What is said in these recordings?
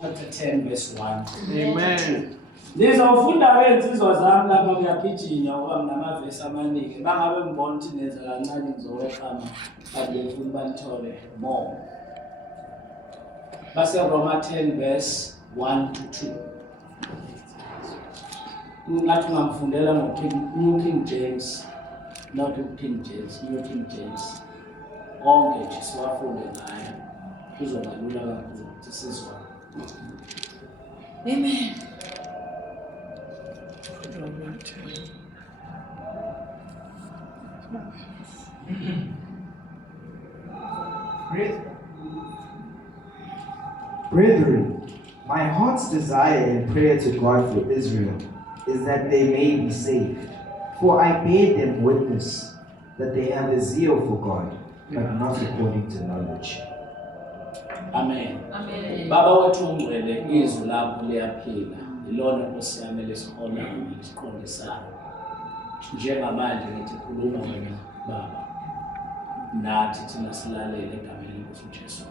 Chapter 10 verse 1. Amen. Nizofunda wenzizwa zami lapha kuyagijina ngoba nginamavesi amaningi bangabe ngibona ukuthi nenza kancane ngizoweqama kanti ngifuna banithole more. Base Roma 10 verse 1 to 2. Ngathi ngamfundela New King James, not King James, New King James. Onke nje siwafunde ngayo kuzoba lula kakhulu ukuthi sizwe. Amen. Brethren, my heart's desire and prayer to God for Israel is that they may be saved. For I bear them witness that they have a zeal for God, but not according to knowledge. Amen. Amen. Baba wethu ungcwele izwi lakho liyaphila. Ilona Nkosi yami lesikhona ukuliqondisana. Njengamanje ngithi khuluma wena Baba. Nathi thina silalele egameni lenkosi uJesu.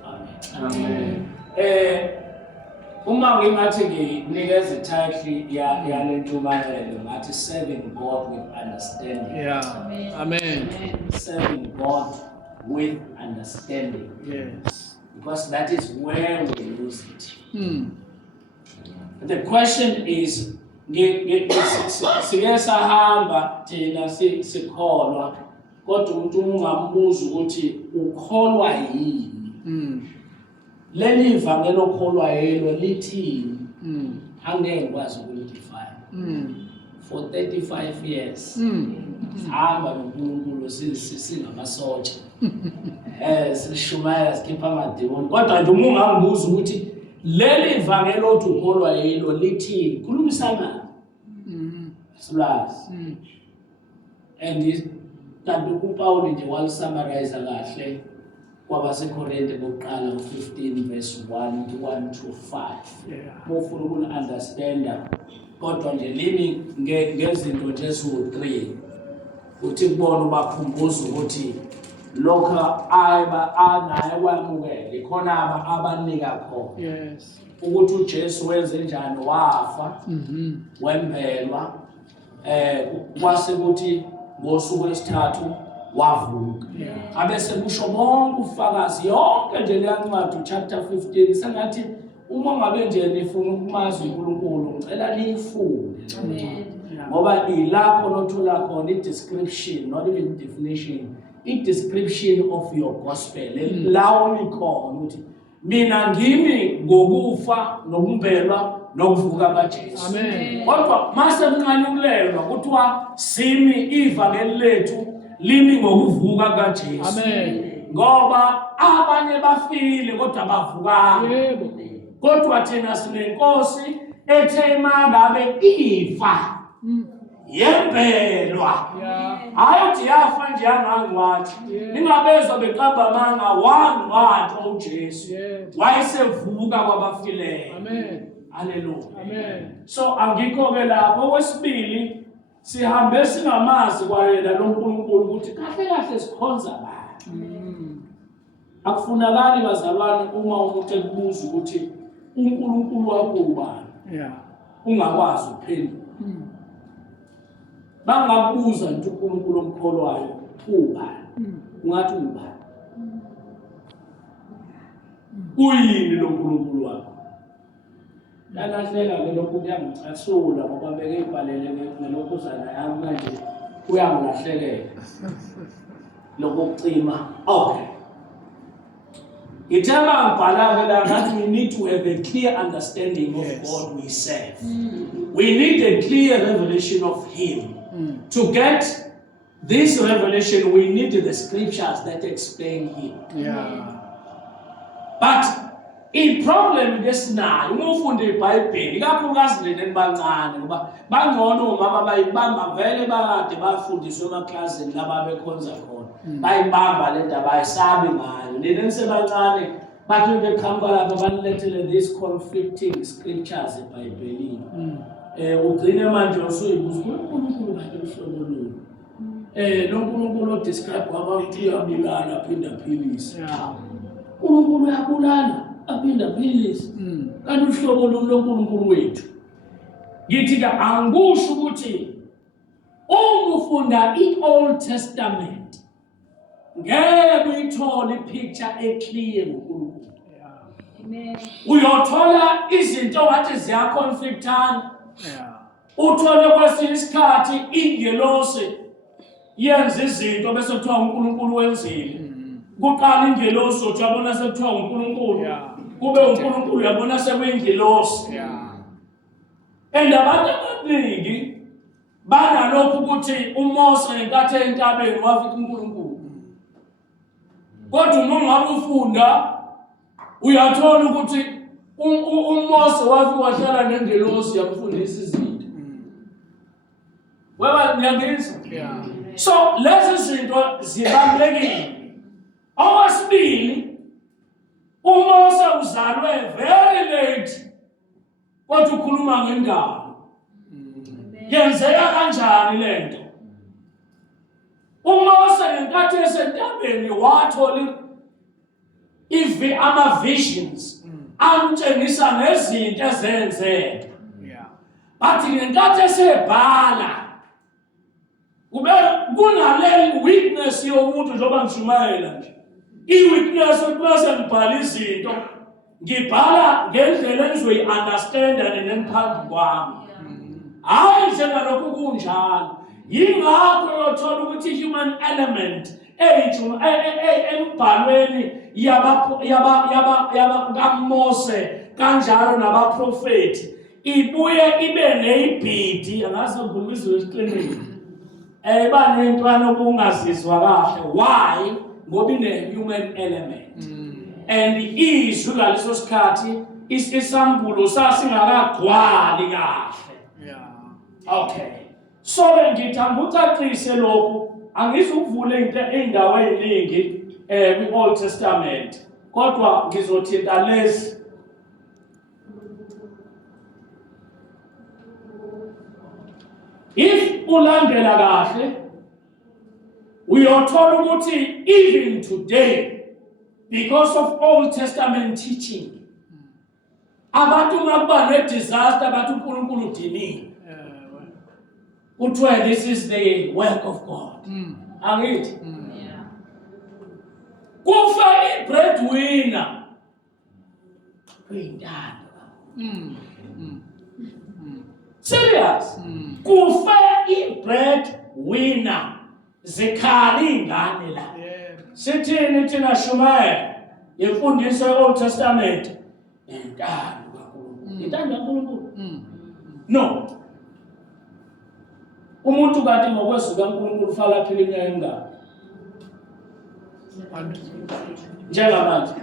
Amen. Amen. Uma ngingathi nginikeza ititle ya lentumayelo ngathi serving God with understanding. Yeah. Amen. Serving God with understanding. Yes. Because that is where we lose it. The question is, siyasahamba thina sikholwa kodwa umuntu ungambuza ukuthi ukholwa yini? Leli ivangeli okholwa yelo lithini? Angeke ngikwazi ukulidefine. For 35 years. Hamba noNkulunkulu singamasotsha. Sishumayela sikhipha amademoni. Kodwa nje uma ungambuza ukuthi leli ivangeli othi ukholwa yilo lithini? Khulumisana. Silazi. And kanti uPaul nje walisummarize kahle kwabaseKorinte bokuqala 15 verse 1 to 5. Mufuna uku-understanda kodwa nje limi ngezinto nje eziwu-3 uthi kubona ubakhumbuza ukuthi lokho anaye kwamukele khona abanika khona. Yes. Ukuthi uJesu wenze njani wafa wempelwa kwase ukuthi ngosuku lesithathu wavuka. Abese kusho bonke ufakazi yonke nje leyancwadi chapter 15 sengathi uma ngabe nje nifuna ukumazi uNkulunkulu ngicela liyifunde. Amen. Ngoba ilapho nothola khona i-description, not even definition, i-description of your gospel. Lawo mikhona ukuthi mina ngimi ngokufa nokumpelwa nokuvuka kaJesu. Amen. Kodwa mase mncanyulelwa kuthiwa simi ivangeli lethu limi ngokuvuka kaJesu. Amen. Ngoba abanye bafile kodwa bavuka. Yebo. Kodwa thina sinenkosi ethe mangabe ifa yempelwa. Yeah. Hayi yafa nje yangawathi. Ningabezwa beqamba manga wangathi uJesu. Yes. Wayesevuka kwabafileyo. Amen. Hallelujah. Amen. So angikho ke lapho okwesibili sihambe singamazi kwayena lo nkulunkulu ukuthi kahle kahle sikhonza bani. Akufunakali bazalwane uma umuntu ekubuza ukuthi uNkulunkulu wakho ubani. Yeah. Ungakwazi uphendula. Bangakubuza nje uNkulunkulu omkholwayo ubani. Ungathi ubani. Uyini lo nkulunkulu wakho? Lalahleka ke lokhu kuyangicasula ngoba beke ibhalele ngelokhuzana yami manje kuyangilahlekela. Lokucima. Okay. Itema ngibhala ke la ngathi we need to have a clear understanding of God we serve. We need a clear revelation of him. To get this revelation we need the scriptures that explain him. Yeah. But in problem lesinayo uma ufunda iBhayibheli ikakhulukazi lena elibancane ngoba bangcono umama bayibamba vele bakade bafundiswe emaklasini laba bekhonza khona bayibamba le ndaba ayisabi ngayo lena nisebancane bathi bekhamba lapha banilethele these conflicting scriptures eBhayibhelini. Ugcine manje usuyibuza uNkulunkulu kanti uhlobo luni. Lo nkulunkulu odescribe abantu uyabulala aphinda aphilise. Yeah. uNkulunkulu uyabulala. aphindise kanti uhlobo loNkulunkulu wethu ngithi ka angisho ukuthi uma ufunda i-Old Testament ngeke uyithole ipicture eclear ngoNkulunkulu. Amen. Uyothola izinto wathi ziyaconflictana. Uthole kwesinye isikhathi ingelosi yenza izinto bese kuthiwa uNkulunkulu wenzile. Kuqala ingelosi uyabona sekuthiwa uNkulunkulu. Kube uNkulunkulu uyabona sekuyingelosi. And abantu abaningi banalokhu ukuthi uMose ngenkathi entabeni wafika uNkulunkulu. Kodwa uma ngabe ufunda uyathola ukuthi uMose wafika wahlala nengelosi yamfundisa izinto. Weba ngiyangizwa? So lezi zinto zibalulekile. Okwesibili uMose uzalwe very late kodwa ukhuluma ngendaba. Yenzeka kanjani lento? uMose ngenkathi esentabeni wathola ama-visions amtshengisa ngezinto ezenzeka. Bathi ngenkathi esebhala kube kunale weakness yomuntu njengoba ngishumayela nje. I-weakness ukuthi ngibhala izinto ngibhala ngendlela engizoyi-understanda neniphambi kwami. Hayi njengalokhu kunjalo. Yingakho uyothola ukuthi human element embhalweni kaMose kanjalo nabaprofeti ibuye ibe neyibhidi angazi ngikhuluma izwi esiqinile. Iba nentwana okungazizwa kahle. Why? Ngoba ine-human element. And izwi ngaleso sikhathi isambulo sasingakagcwali kahle. Okay. So ngithanda ucacise lokhu angizukuvula indawo eziningi kwi-Old Testament kodwa ngizothinta lezi. If ulandela kahle uyothola ukuthi even today because of Old Testament teaching abantu makuba ne-disaster bathi uNkulunkulu udinile. Kuthiwa this is the work of God. Angithi? Kufa i-breadwinner kuyintando. Serious? Kufa i-breadwinner zikhala ingane la. Sithini thina Shumayela yemfundiso ye-Old Testament intando kaNkulunkulu. Intando kaNkulunkulu? No. Umuntu kanti ngokwezwi kaNkulunkulu ufala phela iminyaka emingaki? Njengamanje.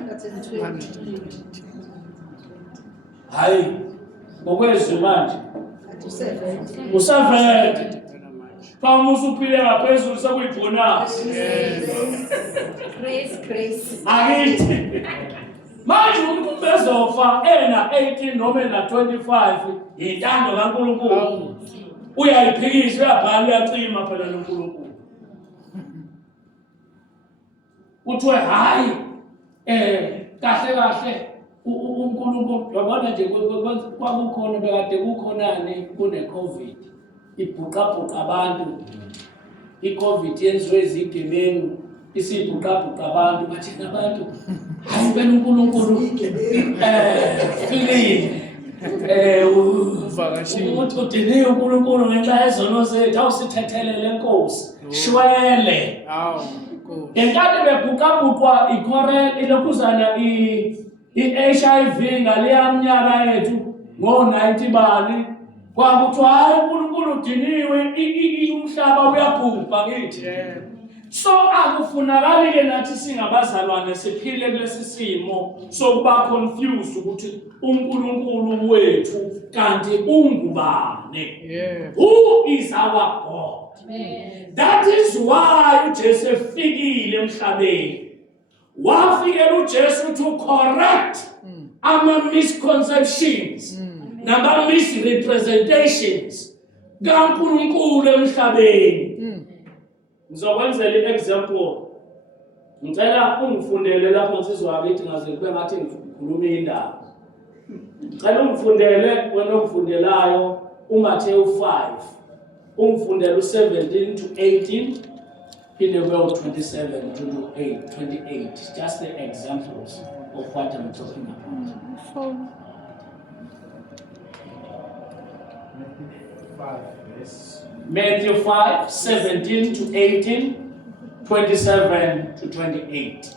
Hayi ngokwezwi manje. U7. Kama usuphile ngaphezulu sekuyibonus. Grace. Akithi. Manje umuntu bezofa ena 18 noma ena 25 intando kaNkulunkulu. Uyayiphikisa uyabhala uyacima phela noNkulunkulu. Uthiwe hayi kahle uNkulunkulu yabona nje kwakukhona bekade kukhonani kune-COVID ibhuqabhuqa abantu. I-COVID yenziwe izigebengu isibhuqabhuqa abantu bathina abantu hayi bena uNkulunkulu filile uthi udiniwe uNkulunkulu ngenxa yezono zethu awusithethelele Nkosi shwele. Ngenkathi bebhuqabhuqwa ilokhuzana i-HIV ngaleya minyaka yethu ngo-90 bani kwakuthiwa hayi uNkulunkulu udiniwe umhlaba uyabhubha ngithi. So akufunakali-ke nathi singabazalwane siphile kulesi simo sokuba confused ukuthi uNkulunkulu wethu kanti ungubane. Who is our God? That is why uJesu efikile emhlabeni. Wafikela uJesu to correct ama-misconceptions nama-misrepresentations kaNkulunkulu emhlabeni. Ngizokwenzela i-example. Ngicela ungifundele lapho nsizwa yakithi ngaze kube ngathi ngikhuluma indaba. Ngicela ungifundele wena ongifundelayo uMathewu 5. Ungifundele u17 to 18 phinde kube u27 to 28. Just the examples of what I'm talking about. Matthew 5, 17 to 18, 27 to 28.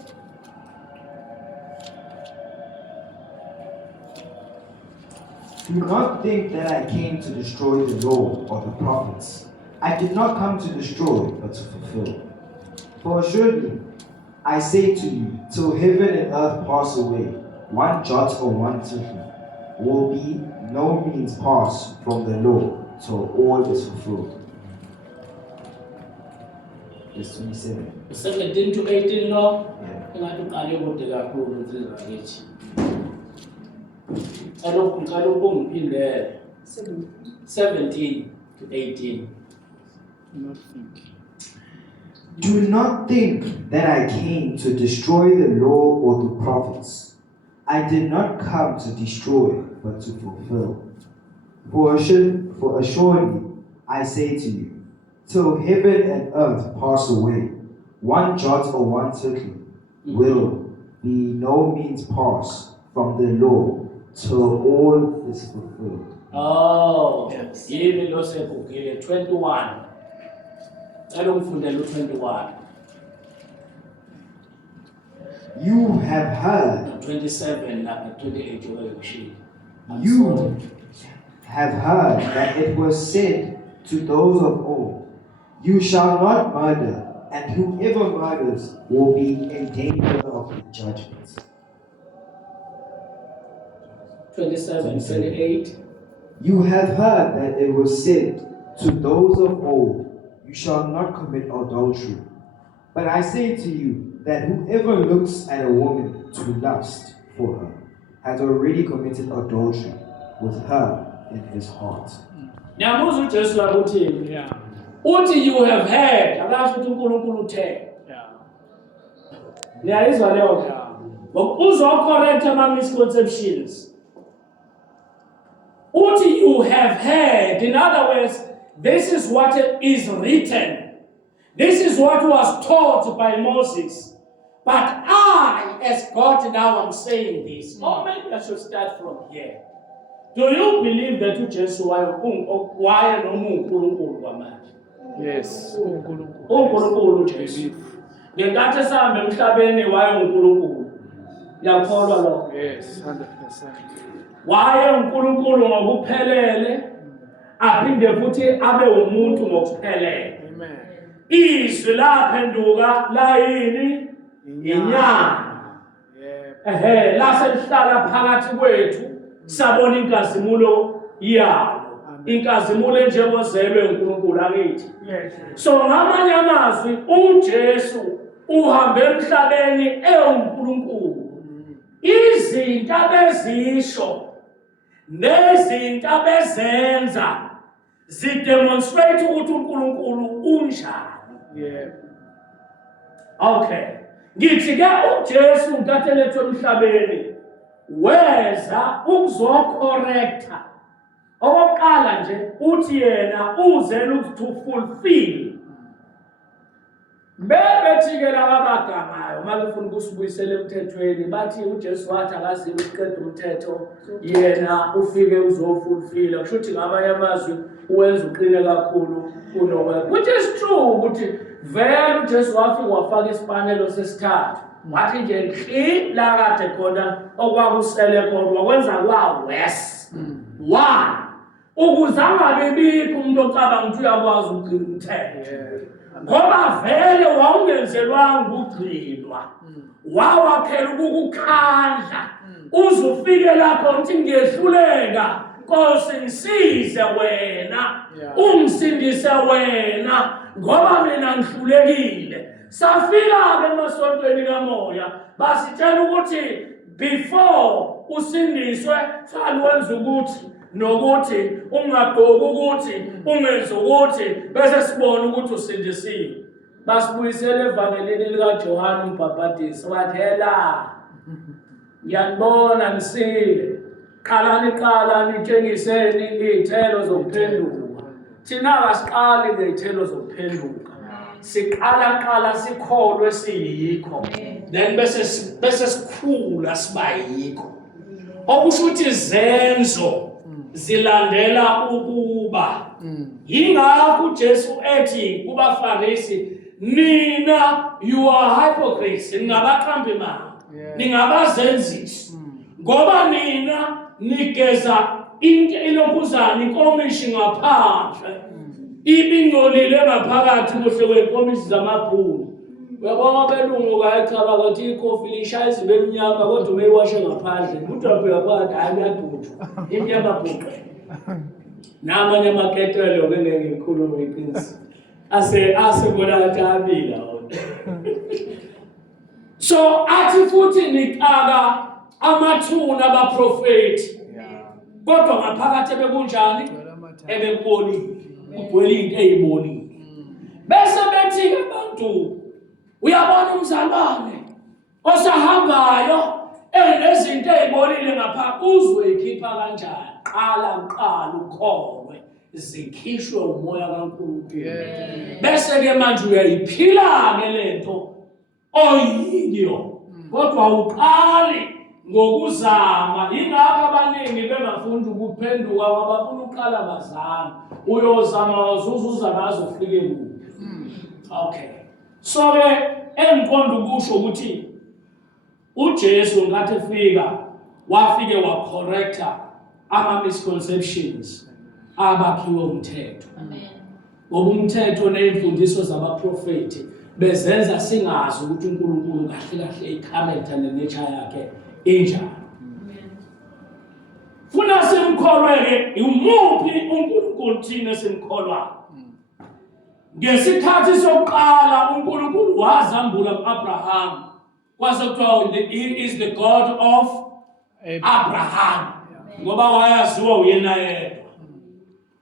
Do not think that I came to destroy the law or the prophets. I did not come to destroy, but to fulfill. For assuredly, I say to you, till heaven and earth pass away, one jot or one tittle will be no means pass from the law till all is fulfilled. Verse 27. 17 to 18 no? Yeah. Engathi uqale kude kakhulu insizwa yakithi. Ngicela ungiphindele. 17 to 18. Not think. Do not think that I came to destroy the law or the prophets. I did not come to destroy, but to fulfill. For assuredly, I say to you, till heaven and earth pass away, one jot or one tittle will be no means pass from the law till all is fulfilled. Oh, Yes. yimi lo sebhukile 21. Ngicela ungifundele u21. You have heard, 27 lapha 28 okushiya. you have heard that it was said to those of old, you shall not murder, and whoever murders will be in danger of the judgment. 27, 28. You have heard that it was said to those of old, you shall not commit adultery. But I say to you that whoever looks at a woman to lust for her has already committed adultery with her in his heart. Ngiyabuza uJesu lakuthini? Yeah. Uthi you have heard, akasho ukuthi uNkulunkulu uthe. Yeah. Niyayizwa leyo nto? Yeah. Uzo-correct ama-misconceptions. Uthi you have heard. In other words, this is what is written. This is what was taught by Moses. But I, as God, now I'm saying this. Or maybe I should start from here. Do you believe that uJesu waye noma uNkulunkulu kwamanje? Yes. uNkulunkulu uJesu. Ngenkathi esambe emhlabeni waye uNkulunkulu. Ngiyakholwa lokho. Yes. 100%. Waye uNkulunkulu ngokuphelele, aphinde futhi abe umuntu ngokuphelele. Amen. Izwi laphenduka la yini? Inyama. Yeah. La selihlala phakathi kwethu sabona inkazimulo yalo. Inkazimulo enjengozelwe uNkulunkulu akithi. Yes. So ngamanye amazwi uJesu uhambe emhlabeni eUNkulunkulu. Izinto abezisho nezinto abezenza zidemonstrate ukuthi uNkulunkulu unjani. Yeah. Okay. Ngithi ke uJesu uNkathelethwe emhlabeni weza ukuzocorrecta. Okokuqala nje uthi yena uzela to fulfill. Bebethi-ke laba abagamayo uma befuna ukusibuyisela emthethweni bathi uJesu wathi akaziwe ukuqeda umthetho yena ufike uzofulfilla. Kusho ukuthi ngamanye amazwi uwenza uqine kakhulu kunowe. Which is true ukuthi vele uJesu wafika wafaka isipanelo sesithathu. Wathi nje nkli la kade khona okwakusele khona wakwenza kwa west. One. Ukuze angabibikho umuntu ocabanga ukuthi uyakwazi ukugcina umthetho. Ngoba vele wawungenzelwanga ukugcinwa. Wawakhela ukukukhandla. Uzufike lapho uthi ngiyehluleka. Nkosi ngisize wena. Ungisindise wena. Ngoba mina ngihlulekile. Safika-ke emasontweni kamoya. Basitshela ukuthi before usindiswe fanele wenze ukuthi nokuthi ungagqoki ukuthi ungenze ukuthi bese sibone ukuthi usindisiwe. Basibuyisele evangelini likaJohane uMbhaphatisi wathi hela Ngiyanibona nisile. Qala nitshengiseni iy'thelo zokuphenduka. Thina kasiqali ngey'thelo zokuphenduka. Siqala sikholwe siyikho. Then bese sikhula siba yikho. Okusho ukuthi izenzo zilandela ukuba. Yingakho uJesu ethi kubaFarisi, nina you are hypocrites, ningabaqambi manga, ningabazenzisi. Ngoba nina nigeza ilokhuzana inkomishi ngaphandle, ibingcolile ngaphakathi kuhle kwenkomishi zamabhunu. Uyabona belungu kayechaba ukuthi ikhofi lishaya izibe emnyama kodwa umeyiwashe ngaphandle. Kudwa phela phakathi hayi uyadutshwa. Imnyama bhuqe. Namanye amaketelo ngeke ngikhulume iqiniso. Ase bona thabila wona. So athi futhi niqaka amathuna abaprofeti. Kodwa ngaphakathi bekunjani? Ebebonile. Ugcwele into eyibonile. Bese bethi abantu, uyabona umzalwane osahambayo enezinto ezibonile ngapha uzwe ikhipha kanjani? Qala ukholwe zikhishwe umoya kaNkulunkulu. Bese ke manje uyayiphila ke lento oyiyo. Kodwa uqali ngokuzama. Ingakho abaningi bengafunda ukuphenduka abafuna uqala bazama. Uyozama wazuza ngazo ufike kuphi. Okay. So engiqonda ukusho ukuthi uJesu ngathi efika wafike wacorrecta ama misconceptions abakhiwe umthetho. Amen. Ngoba umthetho nezimfundiso zabaprofeti bezenza singazi ukuthi uNkulunkulu kahle icharacter nenature yakhe enjani. Amen. Funa simkholwe umuphi uNkulunkulu thina simkholwa. Ngesikhathi sokuqala uNkulunkulu wazambula uAbraham. Kwase kuthiwa he is the God of Abraham. Ngoba wayaziwa uyena yedwa.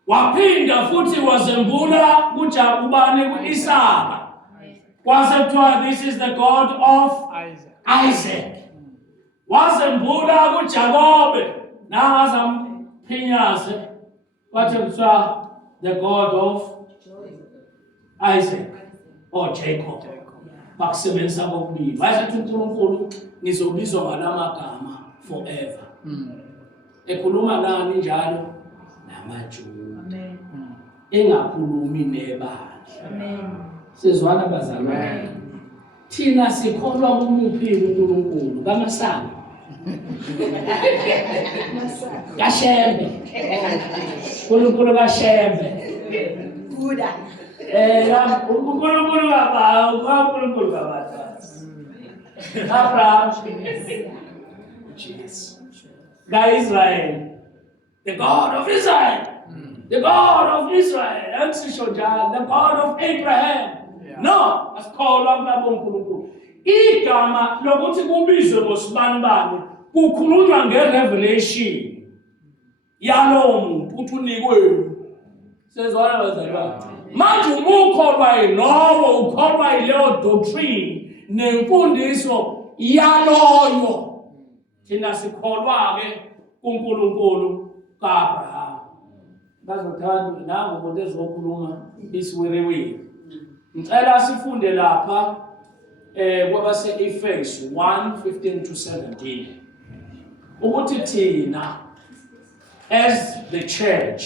Waphinda futhi wazembula kuJakubani kuIsaka. Kwase kuthiwa this is the God of Isaac. Wazembula kuJakobe nangazamphinyaze kwathe kuthiwa the God of Isaac or Jacob. Bakusebenzisa kokubili. Wayethi uNkulunkulu ngizobizwa ngalamagama forever. Ekhuluma nani njalo? NamaJuda. Amen. Engakhulumi nebandla. Amen. Sizwana bazalwane. Thina sikholwa kumuphi uNkulunkulu? kaMasango. kaShembe. uNkulunkulu kaShembe. Buddha. uNkulunkulu kaBaba. Abraham. Jesus. Israel. The God of Israel. The God of Israel. The God of Abraham. No, asikholwa kuNkulunkulu. Igama lokuthi kubizwe ngosibanibani kukhulunywa ngerevelation yalowo muntu uthi unikwe. Sezwana bazalwane. Manje umukholwa yilowo ukholwa yileyo doctrine nemfundiso yaloyo. Thina sikholwa ke kuNkulunkulu kaAbraham. Bazothanda nango umuntu ezokhuluma isiwiriwiri. Ngicela sifunde lapha kwabase Efesu 1:15-17. Ukuthi thina as the church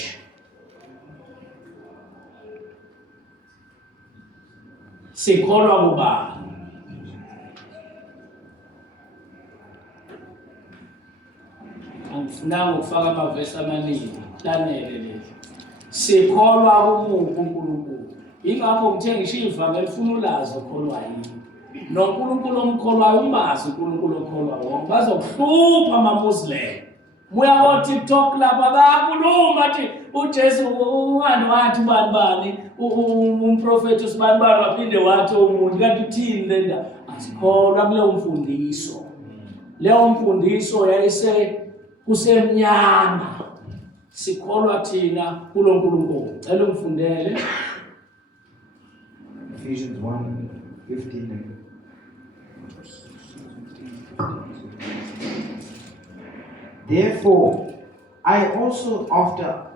sikholwa kubani? Angifunanga ukufaka amavesi amaningi, lanele leli. Sikholwa kumuphi uNkulunkulu? Ingakho ngithe ngisho ivangeli lifuna ulazi okholwa yini. NoNkulunkulu omkholwayo umazi uNkulunkulu okholwayo. Bazokuhlupha amaMuslim. Buya ko TikTok lapha bayakhuluma athi uJesu ungani wathi bani umprofeti usibani waphinde wathi umuntu kanti uthini lenda asikholwa kuleyo mfundiso. Leyo mfundiso yayise kusemnyama. Sikholwa thina kulo Nkulunkulu. Cela ungifundele Ephesians 1:15. Therefore, I also, after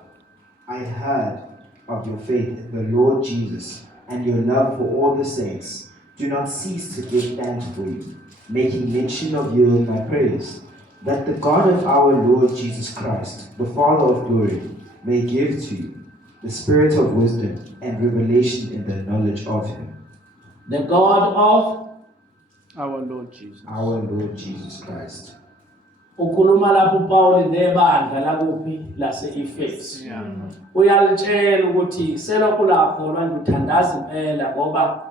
I heard of your faith in the Lord Jesus and your love for all the saints, do not cease to give thanks for you, making mention of you in my prayers, that the God of our Lord Jesus Christ, the Father of glory, may give to you the spirit of wisdom and revelation in the knowledge of him. The God of Our Lord Jesus. Our Lord Jesus Christ. ukhuluma lapho uPaul nebandla lakuphi lase-Efesu. Yeah. Uyalitshela ukuthi selokhu lakholwa nje uthandaza impela ngoba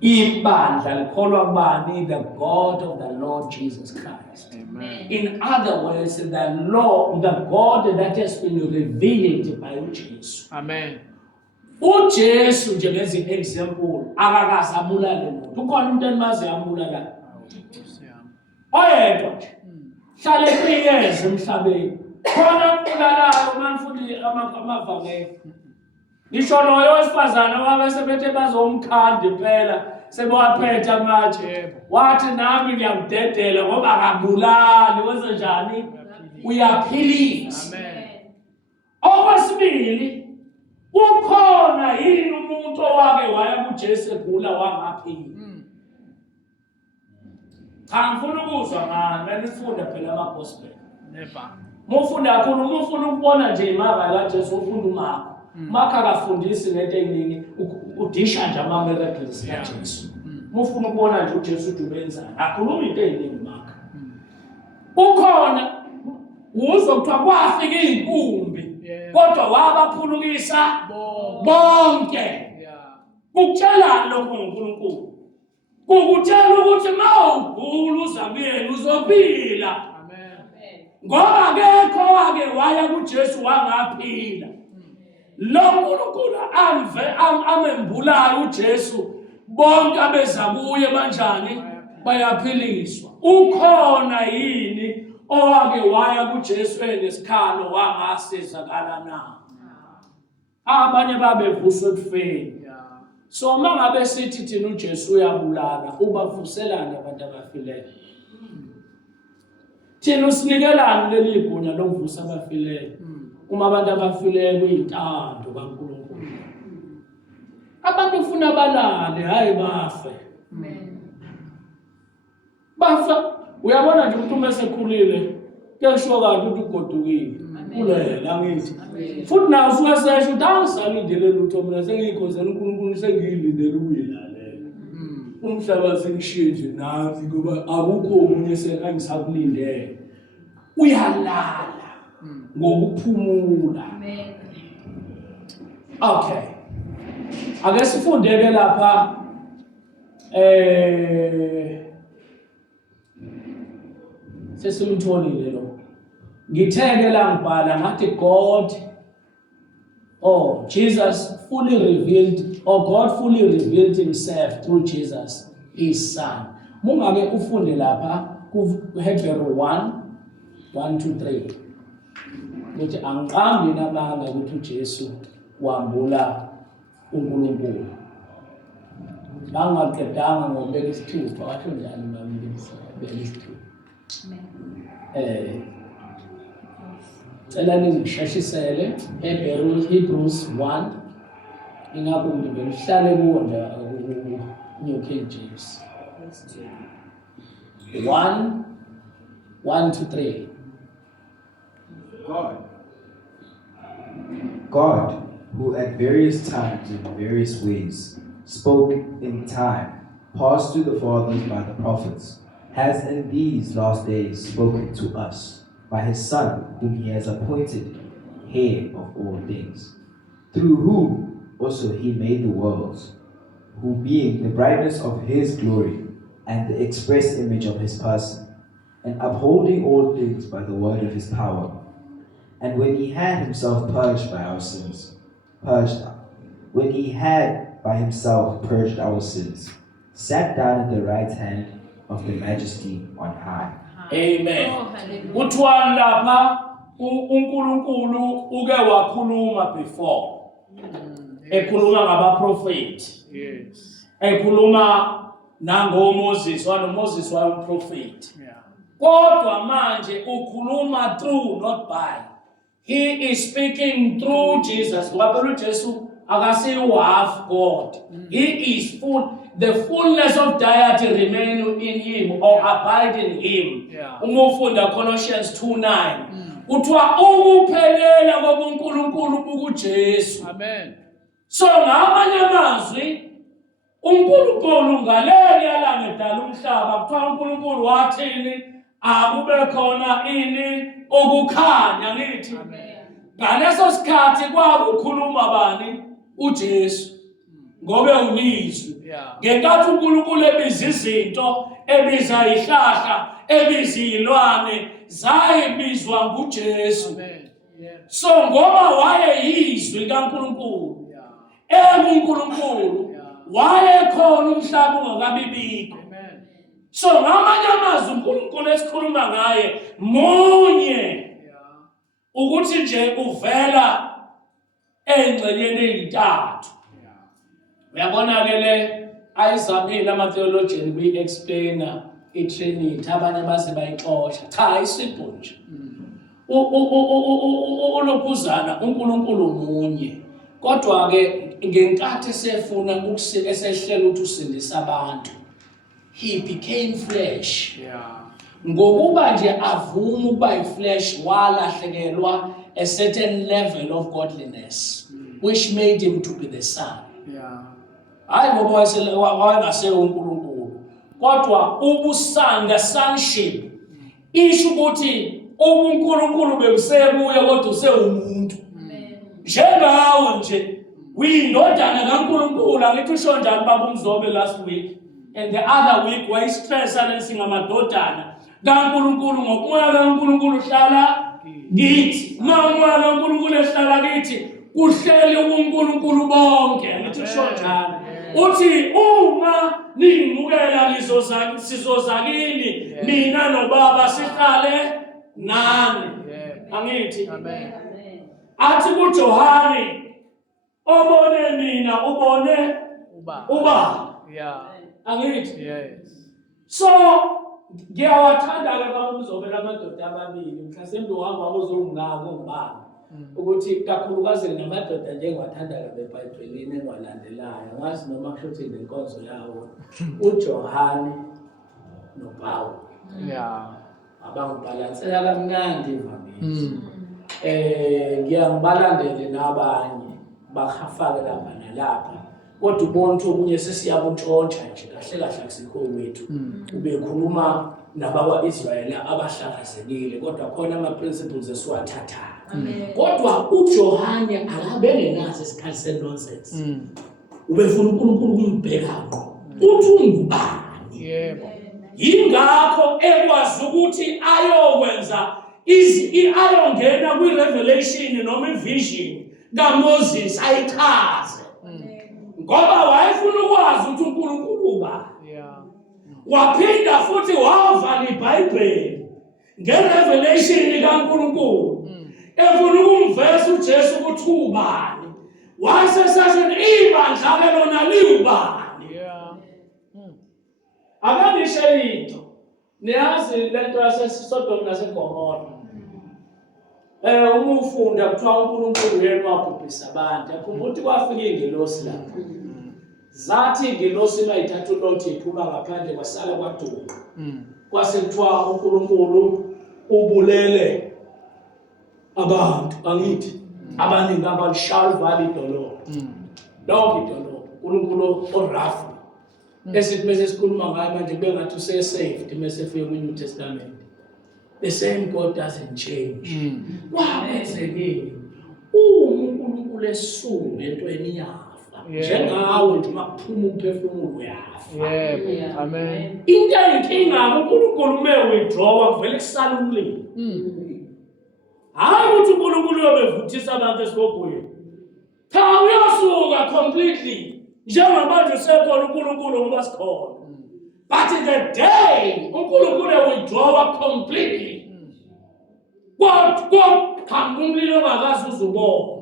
ibandla likholwa kubani? The God of the Lord Jesus Christ. Amen. In other words, the God that has been revealed by uJesu. Amen. uJesu nje ngezi example akakaze abulale muntu. Ukhona umuntu enimazi yambulala. Oyedwa nje. Hlale 3 years emhlabeni. Khona umbulalayo manfundi amavangeli. Ngisho loyo wesifazana wabesebethe bazomkhanda impela sebewaphetha amatshe. Wathi nami ngiyamdedela ngoba akabulali wenze njani? Uyaphilisa. Amen. Okwesibili, ukhona yini umuntu owake waya kuJesu egula wangaphila? Cha ngifuna ukuzwa ngani nifunda phela ama-gospel. Never. Mufunda kakhulu, mufuna ukubona nje imava kaJesu ufunda uMakho. Makho akafundisi ngento eziningi, udisha nje ama-miracles kaJesu. Mufuna ukubona nje uJesu udubenzana. Akhuluma into eziningi Makho. Ukhona uzokuthiwa kwafika inkumbi. Kodwa wabaphulukisa bonke. Yeah. Kukutshelani lokho ngoNkulunkulu? Kukutshela ukuthi mawugula uzamyeni uzophila. Amen. Ngoba akekho wake waya kuJesu wangaphila. Lo nkulunkulu amembulayo uJesu bonke abeza kuye banjani? Bayaphiliswa. Ukhona yini owake waya kuJesu enesikhalo wangasizakala na? Abanye babevuswa ekufeni. Yeah. So mangabe sithi thina uJesu uyabulala, ubavuselana abantu abafileyo. Thina usinikelana leli igunya lokuvusa abafileyo. Uma abantu abafileyo kuyintando kaNkulunkulu. Abantu ufuna balale hayi bafe. Bafa uyabona nje umuntu mesekhulile kuyasho kanti ukuthi ugodukile. Kulela ngithi. Futhi nawe usuke sesho ukuthi angisalindele lutho mina sengiyikhonzela uNkulunkulu sengiyilindele ukuyilalela. Umhlaba sengishiye nje nathi ngoba akukho omunye sengisakulindele. Uyalala ngokuphumula. Okay. Ake sifundeke lapha sesimtholile lo. Ngitheke la ngibhala ngathi Jesus fully revealed, or God fully revealed himself through Jesus, his son. Mungake ufunde lapha ku Hebrew 1:1-3. Ukuthi angiqambi nabanga ukuthi uJesu wambula uNkulunkulu. Bangaqedanga ngobeka isithupha washo njalo mami beka isithupha. Cela ningishashisele Hebrews 1 ingakho ngihlale kuwo nje New King James 1:1-3. God, who at various times in various ways spoke in time, past to the fathers by the prophets, has in these last days spoken to us by his Son, whom he has appointed heir of all things, through whom also he made the worlds, who being the brightness of his glory and the express image of his person, and upholding all things by the word of his power, and when he had himself purged our sins, sat down at the right hand of the majesty on high. Amen. Kuthiwa lapha uNkulunkulu uke wakhuluma before. Ekhuluma ngabaprofeti. Yes. Ekhuluma nangoMoses, wanomoses wayumprofeti. Yeah. Kodwa manje ukhuluma through, not by. He is speaking through Jesus. Ngoba phela uJesu akasiyi half God. He is full. The fullness of deity remain in him or abide in him. Yeah. Uma ufunda Colossians 2:9. Kuthiwa ukuphelela kobuNkulunkulu bukuJesu. Amen. So ngamanye amazwi uNkulunkulu ngaleli yalanga edala umhlaba kuthiwa uNkulunkulu wathini akube khona ini ukukhanya ngithi. Ngaleso sikhathi kwakukhuluma bani uJesu ngobe ulizwi. Yeah. Ngenkathi uNkulunkulu ebiza izinto ebiza ihlahla ebiza izilwane zayibizwa nguJesu. Amen. Yeah. So ngoba wayeyizwi kaNkulunkulu uNkulunkulu wayekhona umhlaba ungakabibikho. Amen. So ngamanye amazwi uNkulunkulu esikhuluma ngaye munye Yeah. ukuthi nje uvela engxenyeni ezintathu. Yeah. Uyabona ke le ayizamile ama-theologian kuyi-explainer i-Trinity abanye baze bayixosha. Cha, isimple nje. Ulokhuzana uNkulunkulu munye. Kodwa ke ngenkathi sefuna esehlela ukuthi usindise abantu, he became flesh. Yeah. Ngokuba nje avuma ukuba iflesh walahlekelwa a certain level of godliness which made him to be the son. Yeah. Hayi ngoba wayengaseyo uNkulunkulu. Kodwa ubusanga sonship isho ukuthi uNkulunkulu bebusebuye kodwa usewumuntu. Njengawe nje uyindodana kaNkulunkulu. Angithi usho njalo baba uMzobe last week and the other week wayistressa lesingamadodana kaNkulunkulu ngokumoya kaNkulunkulu uhlala kithi. Umoya kaNkulunkulu ehlala kithi kuhleli uNkulunkulu bonke. Angithi usho njalo. Uthi uma ningimukela sizoza kini mina nobaba sihlale nani. Angithi Amen. athi kuJohane obone mina ubone uba. Yeah. Angithi Yes. so ngiyawathanda ke baba uMzobe lamadoda amabili mhlasembe uhamba uzongingako ngibani ukuthi kakhulukazi namadoda njengiwathanda kabe eBhayibhelini engwalandelayo ngazi noma kushuthi nenkonzo yawo uJohane noPaul. Yeah. Abangibalansela kamnandi ivangeli. Ngiyangibalandele nabanye bahafake lapha nalapha kodwa ubona ukuthi okunye sesiyabutshontsha nje kahle kahle akusikho wethu. Ubekhuluma nabakwa-Israyeli abahlakazekile kodwa khona ama-principles esiwathathayo. Kodwa uJohane akabengenazo isikhathi se-nonsense. Ubefuna uNkulunkulu ukumbheka ngqo uthi ungubani. Yebo. Yingakho ekwazi ukuthi ayokwenza ayongena kwi-revelation noma i-vision kaMoses ayichaze. Ngoba wayefuna ukwazi ukuthi uNkulunkulu ubani. Yeah. Waphinda futhi wavala iBhayibheli nge-revelation kaNkulunkulu. Efuna ukumvesa uJesu ukuthi ubani. Wasesasho ibandla ke lona liubani. Yeah. Akabisho into. Niyazi lento yaseSodom naseGomora. Uma ufunda kuthiwa uNkulunkulu yena wabhubhisa abantu. Yakhumbula ukuthi kwafika ingelosi lapho. Zathi ingelosi mayithatha uLothi iphuma ngaphandle kwasala kwaduka. Kwase kuthiwa uNkulunkulu ubulele abantu. Angithi abaningi abalishalva idolobha. Lonke idolobha. uNkulunkulu orafu. Esithi bese sikhuluma ngayo manje bengathi usesaved mase efika kwiNew Testament. The same God doesn't change. Wabezekile uNkulunkulu esuku entweni yafa njengawe nje makuphuma umphefumulo uyafa. Yebo. Amen. Into enkinga uNkulunkulu ume withdraw kuvele kusala umlilo. Hayi ukuthi uNkulunkulu uyobevuthisa abantu esibogweni. Cha uyasuka completely. Njengamanje usekhona uNkulunkulu ngoba sikhona. But in the day uNkulunkulu withdraw completely. What khamba umlilo ongakazi uzubona.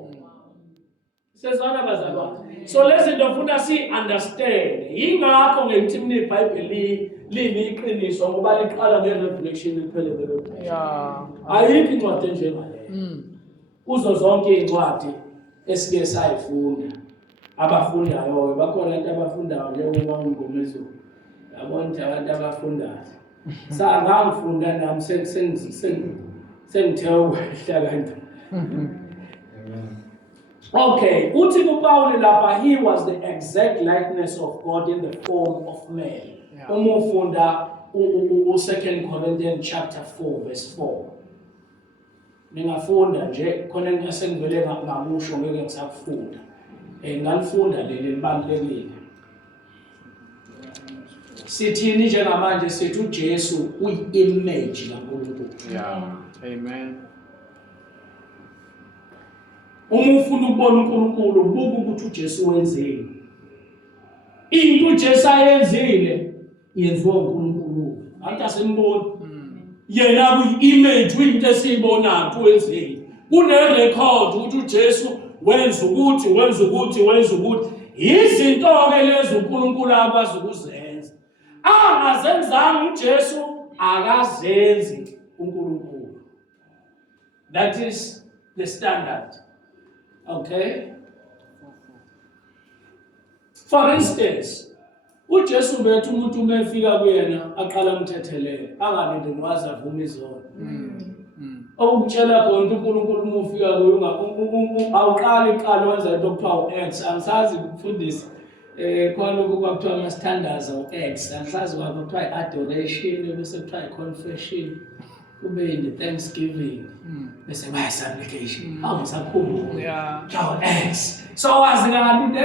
Sezwana bazalwane. So lezi zinto ufuna si understand. Yingakho ngithi mina iBhayibheli liyiqiniso ngoba liqala nge-revelation liphele nge-revelation. Yeah. Ayikho incwadi enjengaleyo. Kuzo zonke iy'ncwadi esike sayifunda abafundayo bakhona abantu abafundayo njengoba uNgomezulu yabona nje abantu abafundayo ngangifunda nami sengithe ukwehla kanti. Okay, uthi kuPawuli lapha, he was the exact likeness of God in the form of man. Uma ufunda u2 Corinthians chapter 4 verse 4. Ningafunda nje khona ngisengivele ngamusho ngeke ngisakufunda. Ngalifunda leli libalulekile. Sithini njengamanje sithi uJesu uyi-image kaNkulunkulu. Yeah. Amen. Uma ufuna ukubona uNkulunkulu buka ukuthi uJesu wenzeni. Into uJesu ayenzile yenziwa uNkulunkulu. Anti asimboni. Yena kuyi-image uyinto esiyibonayo wenzeni. Kune-record ukuthi uJesu wenza ukuthi. Izinto-ke lezi uNkulunkulu akwazi ukuzenza. Angazenzanga uJesu akazenzi uNkulunkulu. That is the standard. Okay? For instance, uJesu bethu umuntu uma efika kuyena aqala umthethelele angalinde nwazi avume izono. Okutshela khona uNkulunkulu uma ufika kuye awuqali wenza into okuthiwa u-X. Angisazi ukufundisa khona lokhu kwakuthiwa ama-standards u-X. Angisazi kwakuthiwa i-adoration bese kuthiwa i-confession kube i-thanksgiving bese supplication. Awungisakhumbuli. Yeah. X. So wazi kanti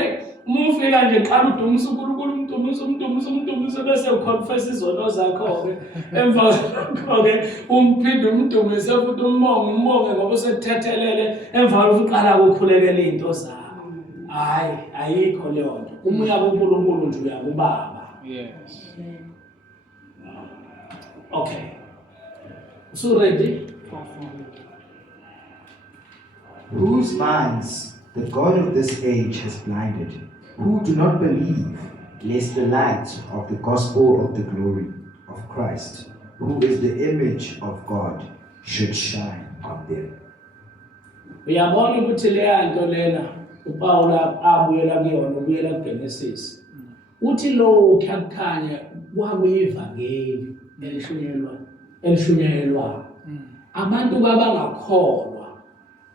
uma ufika nje qala udumisa uNkulunkulu umdumise bese uconfess izono zakho-ke emva kokho-ke umphinde umdumise futhi umbonge ngoba usekuthethelele emva uqala ukukhulekela izinto zakho. Hayi ayikho leyo nto. Umoya kaNkulunkulu nje uyakubaba. Yes. Okay. So ready? Whose minds the God of this age has blinded, who do not believe, lest the light of the gospel of the glory of Christ, who is the image of God, should shine on them. Uyabona ukuthi leya nto lena uPawulu abuyela kuyona ubuyela kuGenesis. Uthi lo ukhakhanya kwakuyivangeli elishunyelwa. Abantu babangakholwa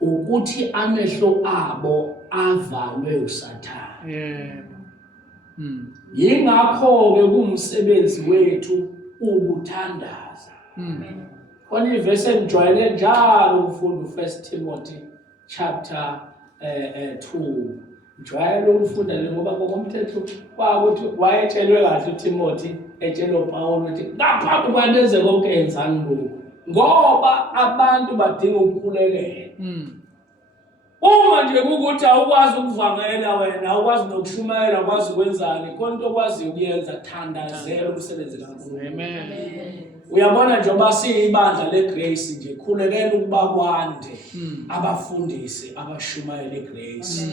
ukuthi amehlo abo avalwe uSathane. Yeah. Yingakho-ke kumsebenzi wethu ukuthandaza. Khona ivesi engijwayele njalo ukufunda u1 Timothy chapter 2. Njwayele ukufunda le ngoba ngokomthetho kwakuthi wayetshelwe kahle uTimothy etshelwe uPawulu ukuthi ngaphambi kwaneze konke yenzani lokhu ngoba abantu badinga ukukhulekela. Uma nje ukuthi awukwazi ukuvangela wena awukwazi nokushumayela awukwazi ukwenzani konke into okwazi ukuyenza thandazela umsebenzi kaNkulunkulu. Amen. Uyabona njengoba siyibandla leGrace nje khulekela ukuba kwande abafundisi abashumayela eGrace.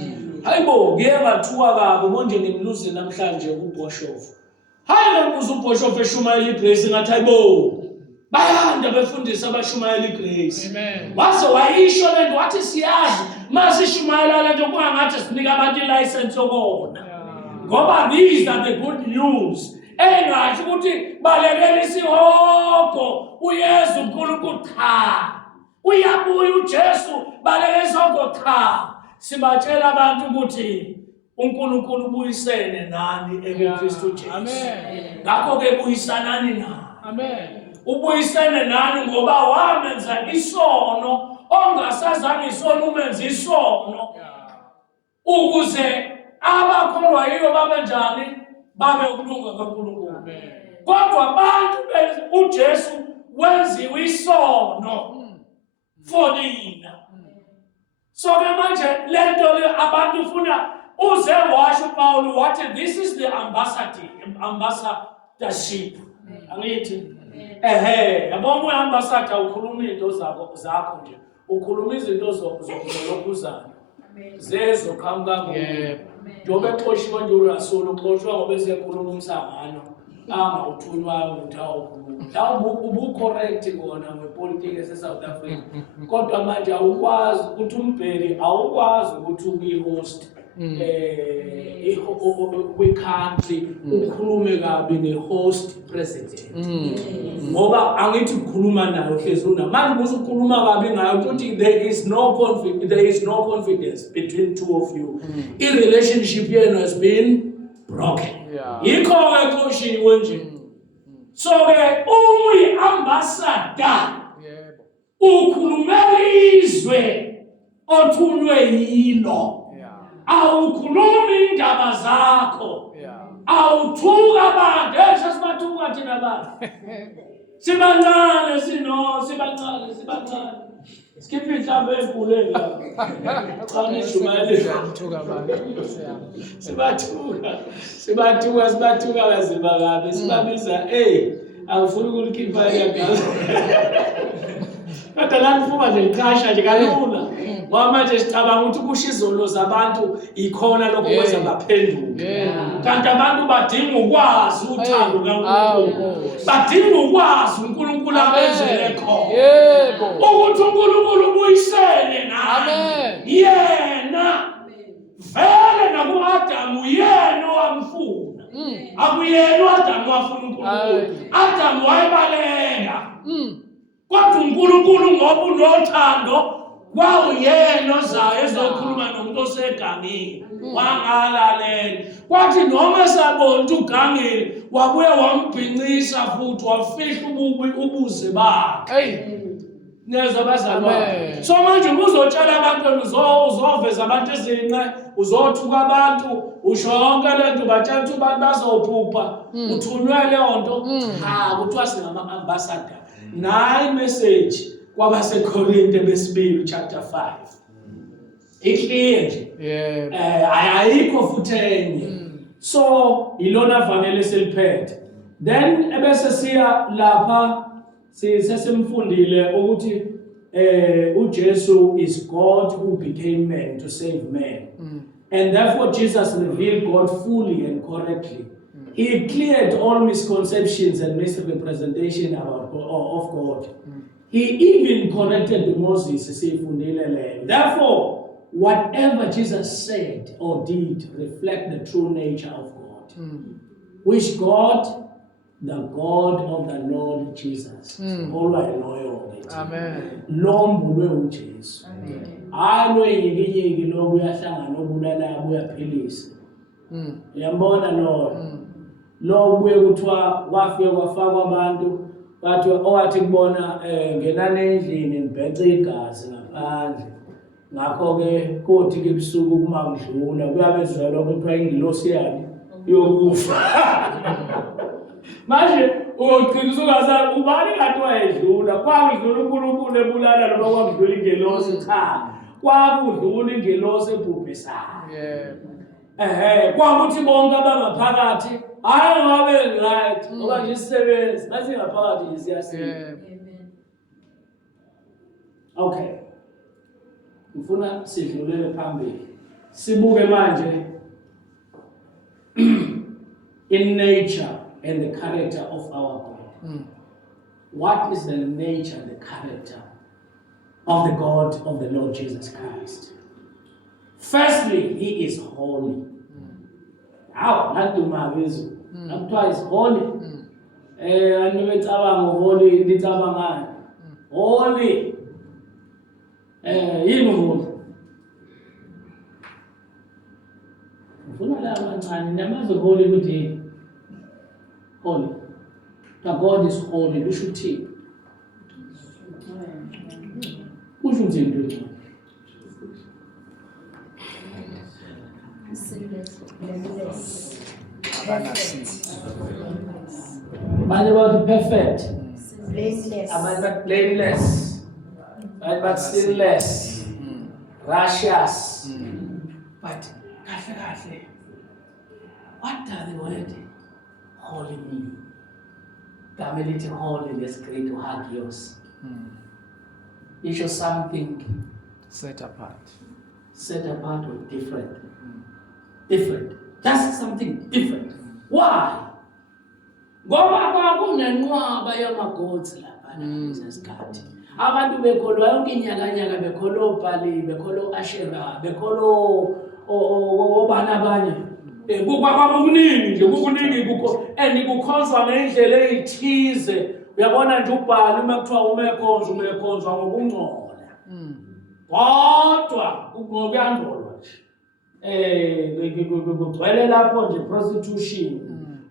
Hayibo ngeke ngathuka kabi konje ngimluze namhlanje uBoshofu. Hayi ngokuza uBoshofu eshumayela iGrace ngathi hayibo bayanda befundisa abashumayela iGrace. Amen. Waze wayisho lento wathi siyazi masishumayela lento kungangathi sinika abantu ilicense yokona. Ngoba these are the good news. Engasho ukuthi balekela isihogo uYesu uNkulunkulu cha. Uyabuya uJesu balekela isihogo cha. Sibatshela abantu ukuthi uNkulunkulu ubuyisene nani eKristu Jesu. Amen. Ngakho-ke buyisanani nani. Amen. Ubuyisene nani ngoba wamenza isono ongasazange isono umenza isono ukuze abakholwa yiyo babe njani babe ukulunga kaNkulunkulu. Kodwa abantu uJesu wenziwe isono for nina. So manje lento le abantu ufuna uze washo uPawulu wathi this is the ambassadorship. Angithi yabona uambassador ukhuluma into zakho nje ukhuluma izinto zokuzayo zezoqhamuka ngoba njengoba exoshiwe nje uRasul uxoshwa ngoba esekhuluma umsangano angawuthunywayo ukuthi mhlawumbe ubucorrect kona ngepolitiki ese-South Africa kodwa manje awukwazi ukuthi umbheki awukwazi ukuthi uyi-host kwi-country ukhulume kabi nge-host president ngoba angithi ukukhuluma nayo hlezi una manje kuze ukhuluma kabi ngayo ukuthi there is no confidence between two of you i-relationship yenu has been broken yikho-ke kushiwo nje so-ke uyi-ambassador ukhulumela izwe othunywe yilo awukhulumi indaba zakho awuthuka abantu sibathuka thina abantu sibancane sibancane skiphi mhlawumbe ezikhuleni cha nishumayele sibathuka kazima kabi sibabiza awufuni ukulikhipha yakho kodwa lana ufuma nje liqasha nje kalula ngoba manje sicabanga ukuthi ukushizolo zabantu ikhona lokho kwenza baphenduke kanti abantu badinga ukwazi uthando kaNkulunkulu badinga ukwazi uNkulunkulu abenzele khona yebo ukuthi uNkulunkulu ubuyisele naye yena vele nakuAdamu yena owamfuna akuyena uAdamu wafuna uNkulunkulu Adamu wayebaleka kodwa uNkulunkulu ngoba unothando kwawuyena ozayo ezokhuluma nomuntu osegangeni wangalalela kwathi noma sabona ukuthi ugangile wabuye wambhincisa futhi wafihla ubuze bakhe nezwa bazalwane so manje uzotshela abantu uzoveza abantu izinqe uzothuka abantu usho yonke lento batshela ukuthi abantu bazophupha uthunywe leyo nto kuthiwa singama-ambassador nayi message kwabaseKorinte besibili chapter 5 iclear nje ayikho futhi enye so ilona vangeli seliphethe then ebese siya lapha sesimfundile ukuthi uJesu is God who became man to save man and therefore Jesus revealed God fully and correctly. He cleared all misconceptions and misrepresentation of God. He even corrected Moses. Therefore, whatever Jesus said or did reflect the true nature of God, which God, the God of the Lord Jesus, always loyal. Amen. Lombulwe uJesu. Alo yiki lo kuyahlangana obulala kuyaphilisa. Yambona lo buye kuthiwa wafike kwafakwa abantu bathi owathi kubona ngenana endlini nibhece igazi ngaphandle ngakho ke kothi ke ebusuku kuma kudlula kuyabezwa lokho kuthiwa ingilosi yani yokufa manje uqinisa ungazazi ubani kanti wayedlula kwakudlula uNkulunkulu ebulala noma kwakudlula ingilosi cha kwakudlula ingilosi ebhubhisayo kwakuthi bonke abangaphakathi hayi ngabe right ngoba nje isisebenzi nathi ngaphakathi nje siyasiza okay ngifuna sidlulele phambili sibuke manje in nature and the character of our God. What is the nature and the character of the God of the Lord Jesus Christ? Firstly, he is holy. How? Not to my wisdom. Not twice holy. And we talk holy, we talk holy. Even holy. Holy with him. Holy. Now God is holy. We should take. Who should do it? Man about perfect, Blameless. about blameless, but sinless, righteous. But what does the word holy mean? Humility, holiness, great to hagios. It shows something Set apart. set apart or different. Different. Just something different. Why? Ngoba kwakunenqwaba yamagotsi lapha ngesikhathi. Abantu bekholwa yonke inyakanyaka, bekholwa uBhali, bekholwa uAshera, bekholwa obani abanye. Kukuningi nje, kukuningi and kukhonzwa ngendlela ezithize. Uyabona nje uBhali uma kuthiwa umekhonzwa ngokungcola. Kodwa kuyangcolwa nje. Kugcwele lapho nje prostitution.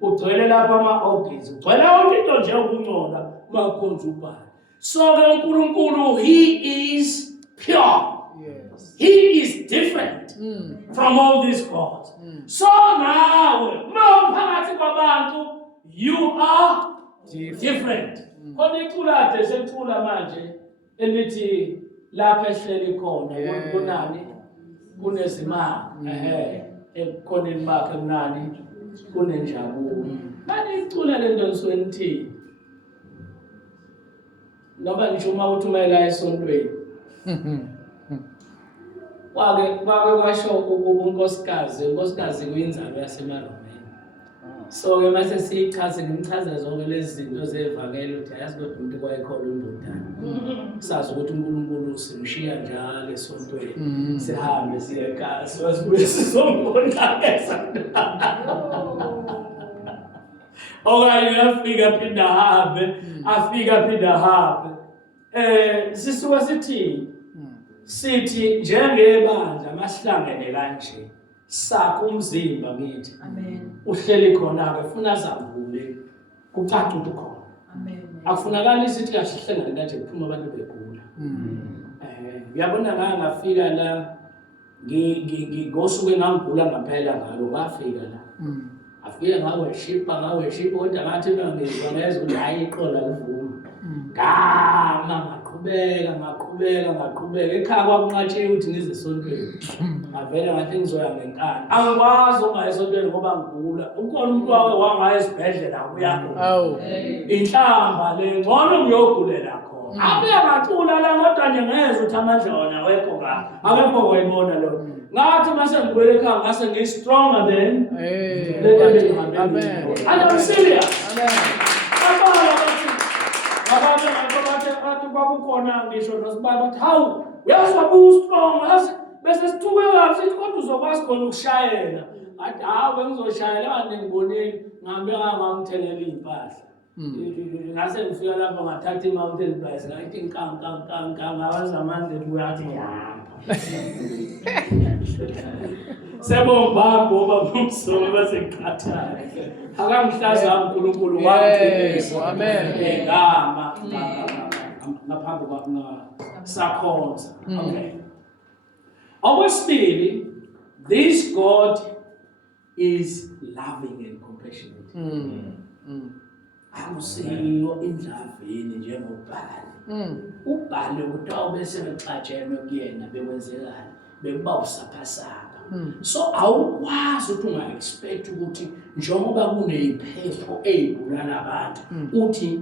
Ugcwele lapha ama-organs. Ugcwele yonke into nje ukungcola uma kukhonzwa uBhali. So ke uNkulunkulu, he is pure. Yes. He is different from all these gods. So nawe mawuphakathi kwabantu, you are different. Khona icula ade secula manje elithi lapha ehleli khona kunani kunezimali ekhoneni bakhe kunani kunenjabulo. Manje icula lento lisuke lithi ngoba ngisho uma uthi umayela esontweni kwake kwasho unkosikazi kuyinzalo yasemaromeni. So ke mase sichaze ngimchaza zonke lezi zinto zevangeli ukuthi ayazi kodwa umuntu kwayekholwa umbondana. Sazi ukuthi uNkulunkulu simshiya njalo esontweni sihambe siye ekhaya sibuye sizombona okanye afika phinda hambe. Sisuka sithi njengebandla masihlangene kanje sakho umzimba ngithi. Amen. Uhleli khona ke funa zamvule kucaca ukuthi khona. Amen. Akufunakala isithi kahle sihlangane kanje kuphuma abantu begula. Uyabona ngafika la ngosuku engangigula ngaphela ngalo ngafika la. Afike ngaworship kodwa ngathi ngizwa ngezwe ukuthi hayi iqola livuma. Ngaqhubeka ekhaya kwakunqatshiwe ukuthi ngize esontweni. Ngavele ngathi ngizoya ngenkani. Angikwazi ukungaya esontweni ngoba ngigula. Ukhona umuntu wangaya esibhedlela uyakho. Inhlamba le ngcono ngiyogulela khona. Abuye ngacula la kodwa nje ngezwe ukuthi amandla wona awekho ngapha. Akekho wayibona lo. Ngathi mase ngibuyela ekhaya ngase ngi stronger than Amen. And I'm serious. Amen. Abantu bakukhona ngisho nosibaba bathi hawu uyazwa strong bese sithuke kabi sithi kodwa uzokwazi khona ukushayela. Athi hawu bengizoshayela ngibonile ngihambe ngamthelela impahla. Ngase ngifika lapho ngathatha i-mountain bike ngathi nkanka ngabazamandla kuyathi yahamba. Sebonga ngoba bomsolo basekhathala. Akamhlaza uNkulunkulu wamthembisa. Amen. Ngama ngaphambi kwakuna sakhonza. Okay. Okwesibili, this God is loving and compassionate. Akusiyo indlavini njengobhali. Ubhali kuthiwa bese bexatshelwe kuyena bekwenzekala bekuba usaphasapha. So awukwazi ukuthi unga-expect ukuthi njengoba kuneyiphepho eyibulala abantu uthi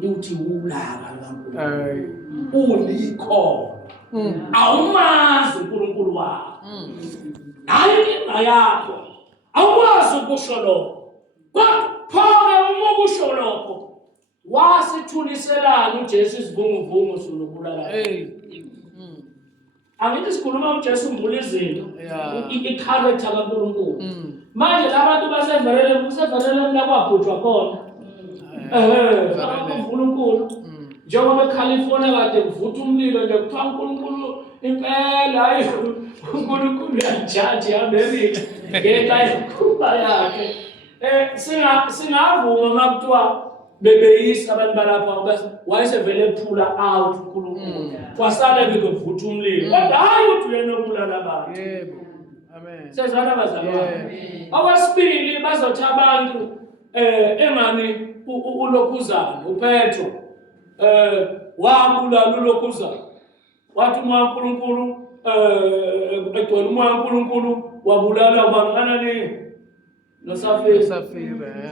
ulaka lukaNkulunkulu ulikhono. Awumazi uNkulunkulu wakho. Nayo inkinga yakho awukwazi ukusho lokho. Kodwa uma ukusho lokho wasithuliselana uJesu isivunguvungu sonobulala. Angithi sikhuluma uJesu umbula izinto i-character kaNkulunkulu. Manje labantu baseverele la kwabhujwa khona. uNkulunkulu njengoba eCalifornia kade kuvutha umlilo nje kuthiwa uNkulunkulu impela hayi uNkulunkulu uyajaji eAmerica ngenxa yekhuba yakhe. Singavuma makuthiwa bebeyisa abantu balapha bese wayesevele ephula out uNkulunkulu. Kwasala bekuvutha umlilo. Kodwa hayi ukuthi uyena obulala abantu. Yebo. Amen. Sezwana bazalwane. Okwesibili bazothi abantu engani ulokhuzana uPetro wabulala ulokhuzana. Wathi uNkulunkulu egcwele uNkulunkulu wabulala abantu kanani noSafira.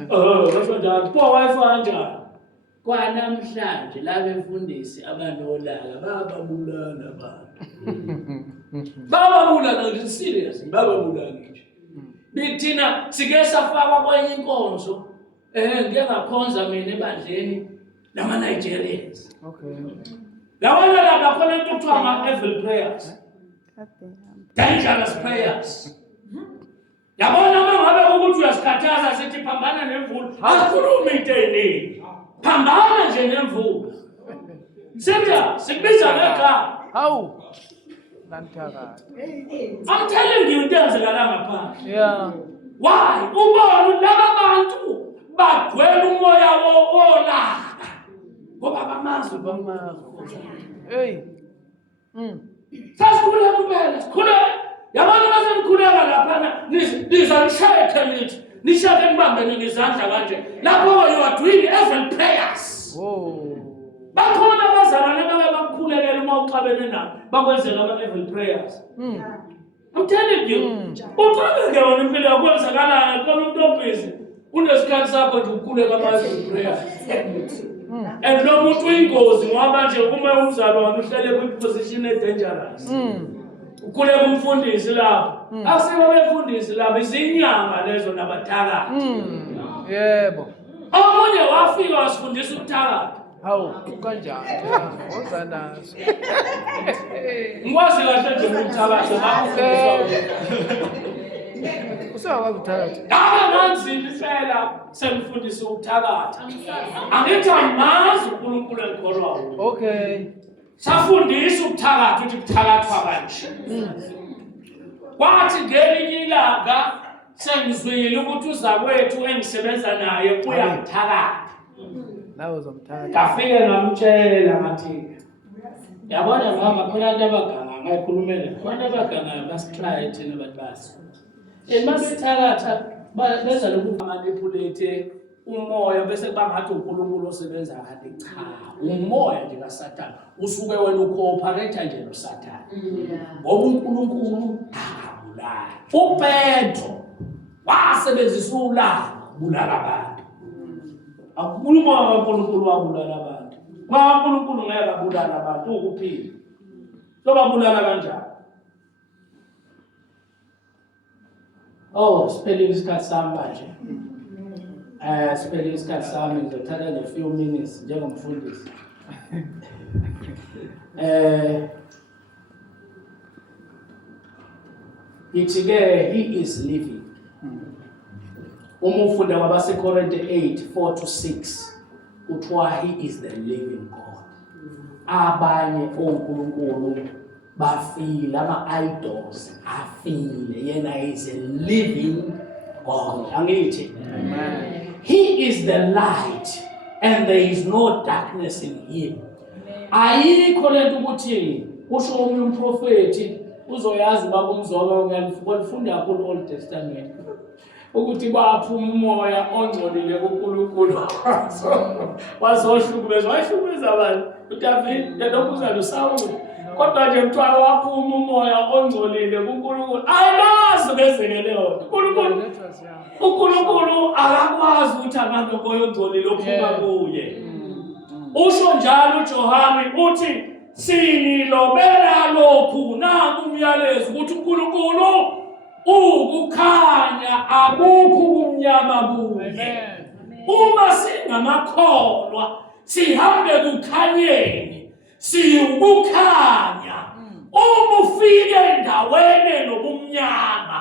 Basho njalo. Pho wayefana kanjani? Kwanamhlanje la bemfundisi abanolaka bababulala abantu. Bababulala nje serious bababulala nje. Bithina sike safakwa kwenye inkonzo ngike ngakhonza mina ebandleni lama-Nigerians. Okay. Yabona lapha khona into okuthiwa ama-evil prayers. Dangerous prayers. Yabona uma ngabe ukuthi uyasikhathaza sithi phambana nemvula, asikhulume into eyiningi. Phambana nje nemvula. Serious, sikubiza ngegama. How? Nantaka. I'm telling you into eyenzekala ngaphandle. Yeah. Why? Ubona laba bantu bagcwele umoya olaka. Ngoba bamazi Hey. Sasikhuleka kuphela, sikhuleka. Yabona mase nikhuleka laphana, nizanishayethe nithi, nishayeke nibambene ngezandla kanje. Lapho you are doing evil prayers. Whoa. Bakhona abazalwane bake bakukhulekela uma uxabene nabo, bakwenzela ama-evil prayers. I'm telling you, uxabeke wona impilo yakwenzakalana, khona umuntu obhizi, unesikhathi sakho nje ukhuleka ama-evil prayers. And lo muntu uyingozi ngoba nje uma umzalwane uhlele kwi-position e-dangerous. Ukhuleka umfundisi lapho. Asibe befundisi lapho, izinyanga lezo nabathakathi. Yebo. Omunye wafika wasifundisa ukuthakatha. How? Kanjani? Ozanazo. Ngikwazi kahle nje ukuthakatha. Usawakuthatha. Ngabe manzini phela semfundisa ukuthakatha. Angithi amazi uNkulunkulu engikholwa kuye. Okay. Safundisa ukuthakatha ukuthi kuthakathwa kanje. Kwathi ngelinye ilanga sengizwile ukuthi uzakwethu engisebenza naye uyakuthakatha. Nawo zomthatha. Ngafike ngamtshela ngathi yabona mama khona abantu abaganga ngayikhulumela. Khona abaganga basitrye thina abantu basi. Masithakatha benza lokhu manipulate umoya bese bangathi uNkulunkulu osebenza kanti cha umoya nje kaSathane usuke wena ucooperate nje noSathane ngoba uNkulunkulu akabulala. uPetro wasebenzisa ulaka bulala abantu. Akukhuluma kaNkulunkulu wabulala abantu. uNkulunkulu ngeke abulala abantu ukuphila. Sobabulala kanjani? Oh, spelling isikhathi sami manje. Spelling isikhathi sami ngizothatha nje few minutes njengomfundisi. Ithi-ke he is living. Uma ufunda kwabaseKorinte 8:4-6 kuthiwa he is the living God. Abanye onkulunkulu bafile, ama-idols afile, yena is a living God. Angithi? Amen. He is the light and there is no darkness in him. Ayikho lento ukuthi usho omunye umprofeti uzoyazi baba umzoka ngiyalifunda kakhulu Old Testament ukuthi baphuma umoya ongcolile kuNkulunkulu wazohlukumeza wahlukumeza abantu uDavid yadokuzana uSawuli kodwa nje mthwalo waphuma umoya ongcolile kuNkulunkulu ayazi bezekeleyo uNkulunkulu akakwazi ukuthi abantu umoya ongcolile ophuma kuye. Usho njalo uJohane uthi sinilobela lokhu nanku umyalezo ukuthi uNkulunkulu ukukhanya akukho ubumnyama buye. Uma singamakholwa sihambe kukhanyeni siyukukhanya. Uma ufike endaweni nobumnyama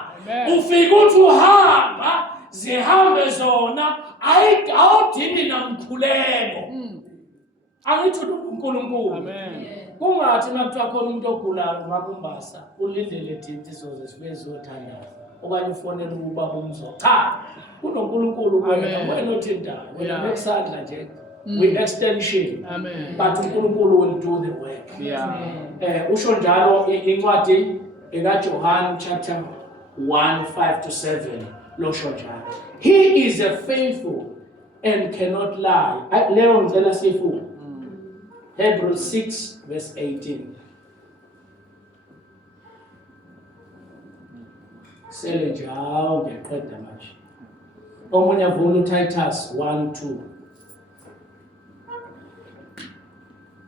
ufike uthi uhamba zihambe zona awudingi namkhuleko. Angithi uNkulunkulu. Amen. Kungathi nakuthiwa khona umuntu ogulayo ngakumbasa ulindele thithi soze sibe zothandaza okanye ufonele ubaba umzo. Cha, uNkulunkulu wena othintayo wena nekusandla nje we-extension. Amen. But uNkulunkulu will do the work. Yeah. Usho njalo incwadi ekaJohane chapter 1:5-7 losho njalo. He is a faithful and cannot lie. Leo ngicela sifunde Hebrews 6:18. Sele njalo ngiyaqeda manje. Omunye avula uTitus 1:2.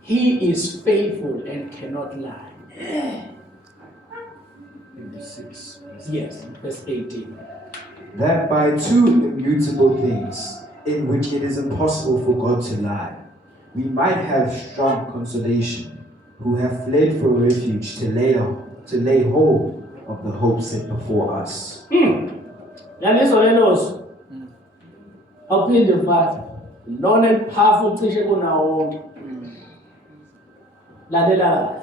He is faithful and cannot lie. Hebrews 6. Yes, verse 18. That by two immutable things in which it is impossible for God to lie, we might have strong consolation, who have fled for refuge to lay hold of the hope set before us. Yalezo lelozo. Awuphinde mfana. Lona eliphafu cishe kunawo wonke. Lalela kahle.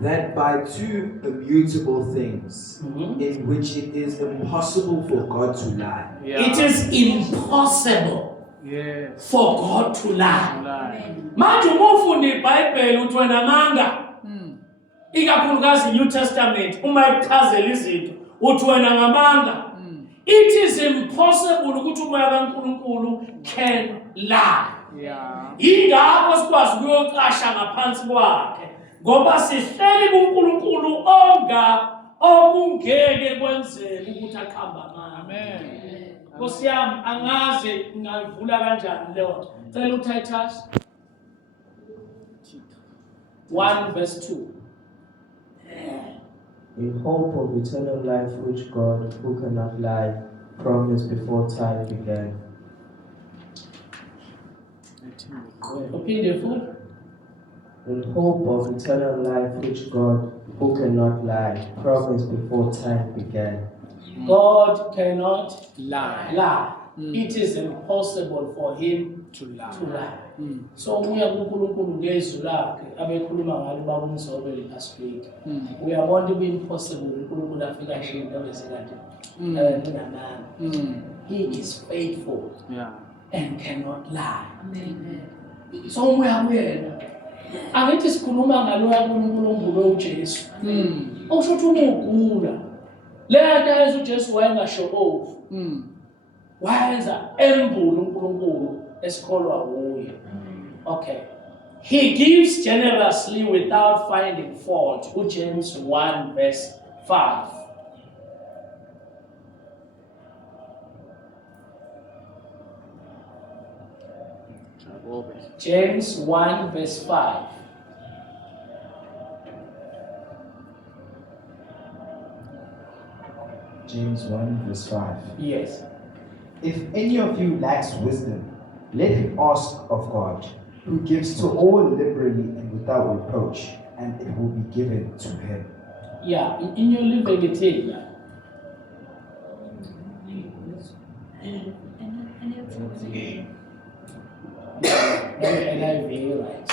That by two immutable things, in which it is impossible for God to lie, It is impossible Yes. for God to lie. Lie. Manje uma ufunda iBhayibheli uthi wena manga. Ikakhulukazi New Testament uma ichazela izinto uthi wena ngamanga. It is impossible ukuthi umoya kaNkulunkulu can lie. Yeah. Ingakho sikwazi ukuyoqasha ngaphansi kwakhe ngoba sihleli kuNkulunkulu okungeke kwenzeke ukuthi aqhamba ngami. Amen. Nkosi yami angazi ngavula kanjani leyo nto. Cela uTitus 1 verse 2. In hope of eternal life which God, who cannot lie, promised before time began. Uphinde futhi. In hope of eternal life which God, who cannot lie, promised before time began. God cannot Lie. lie. It is impossible for him To lie. to lie. So uya kuNkulunkulu ngezwi lakhe abekhuluma ngalo baba uMzobele last week. Uyabona ukuthi impossible uNkulunkulu afika nje into ezikade namanga. He is faithful Yeah. and cannot lie. So uya kuyena. Angithi sikhuluma ngalo kaNkulunkulu uJesu. Usho ukuthi umugula. Lento uJesu wayengasho ovu. Wayenza embulu uNkulunkulu esikholwa kuye. Okay. He gives generously without finding fault. James 1 verse 5. James 1 verse 5. James 1 verse 5. Yes. If any of you lacks wisdom, let him ask of God, who gives to all liberally and without reproach, and it will be given to him. Yeah, in your living it here. NIV, right?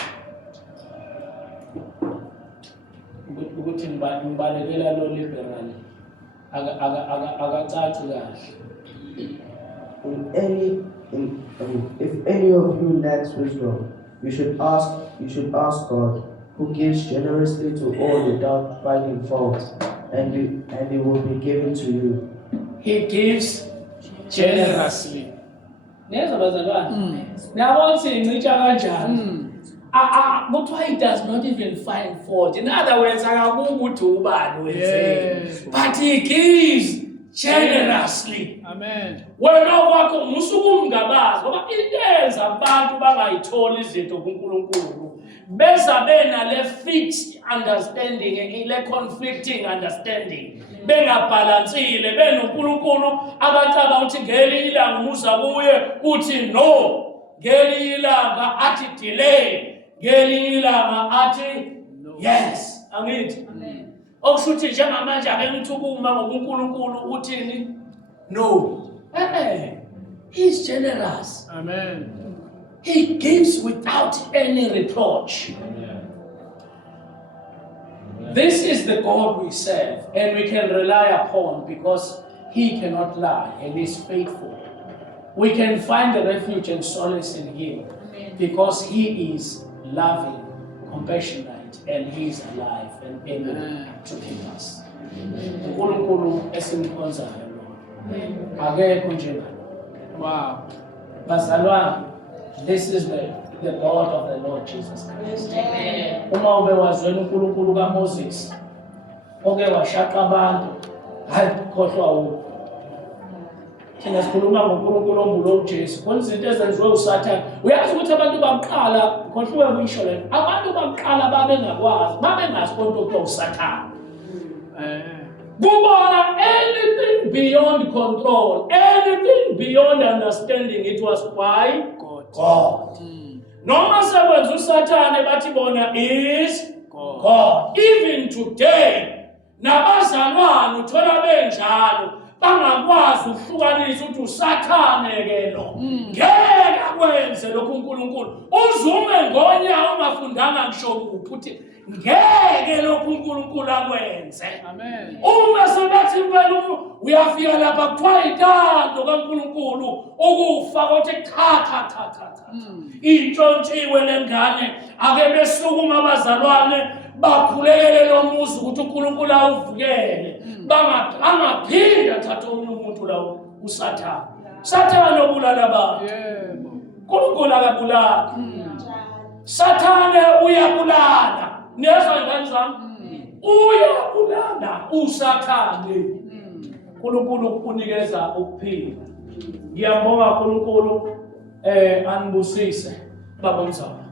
Ukuthi ngibalekela lo liberal akacaci kahle. If any of you lacks wisdom, you should ask God, who gives generously to all without finding fault, and it will be given to you. He gives generously. Generously. Neza bazalwane. Niyabona ukuthi ngicija kanjani? But why he does not even find fault? In other words, akakukuthi ubani wenze. Yes. But he gives generously. Amen. Wena kwakho musukumngabazi ngoba intenza abantu bangayitholi izinto kuNkulunkulu beza bena le fixed understanding le conflicting understanding bengabhalansile benoNkulunkulu abacaba ukuthi ngelinye ilanga umuza kuye uthi no, ngelinye ilanga athi delay, ngelinye ilanga athi yes. Angithi okusho ukuthi njengamanje abengithukuma ngokuNkulunkulu uthini no. He's generous. Amen. He gives without any reproach. This is the God we serve and we can rely upon because he cannot lie and is faithful. We can find the refuge and solace in him because he is loving, compassionate, and he is alive and able to keep us. uNkulunkulu esimkhonzayo lo akekho njengalo. Wow. Bazalwane, this is the God of the Lord Jesus Christ. Uma ube wazwela uNkulunkulu kaMoses oke washaqa abantu hayi khohlwa ukho. Thina sikhuluma ngoNkulunkulu ombulo uJesu. Khona izinto ezenziwe uSathane. Uyazi ukuthi abantu baqala khohliwe kuyisho lento. Abantu baqala babengazi konke ukuthi uSathane. Kubona anything anything beyond control, anything beyond understanding, it was by God. Noma sekwenza uSathane bathi bona is God. Even today, nabazalwane uthola benjalo bangakwazi ukuhlukanisa ukuthi uSathane ke lo. Ngeke akwenze lokhu uNkulunkulu. Uzume ngonya ungafundanga ngisho kuphi uthi ngeke lokhu uNkulunkulu akwenze. Amen. Uma sebathi impela uyafika lapha kuthiwa intando kaNkulunkulu ukufa kothi cha. Intshontshiwe lengane ake besukuma abazalwane bakhulekele lo muzi ukuthi uNkulunkulu awuvukele bangaphinda thatha omunye umuntu la uSathane. Sathane obulala abantu. Yebo. uNkulunkulu akabulala. Sathane uyabulala. Nezwa ingane zami. Uyabulala uSathane. uNkulunkulu unikeza ukuphila. Ngiyambonga uNkulunkulu anibusise baba mzala.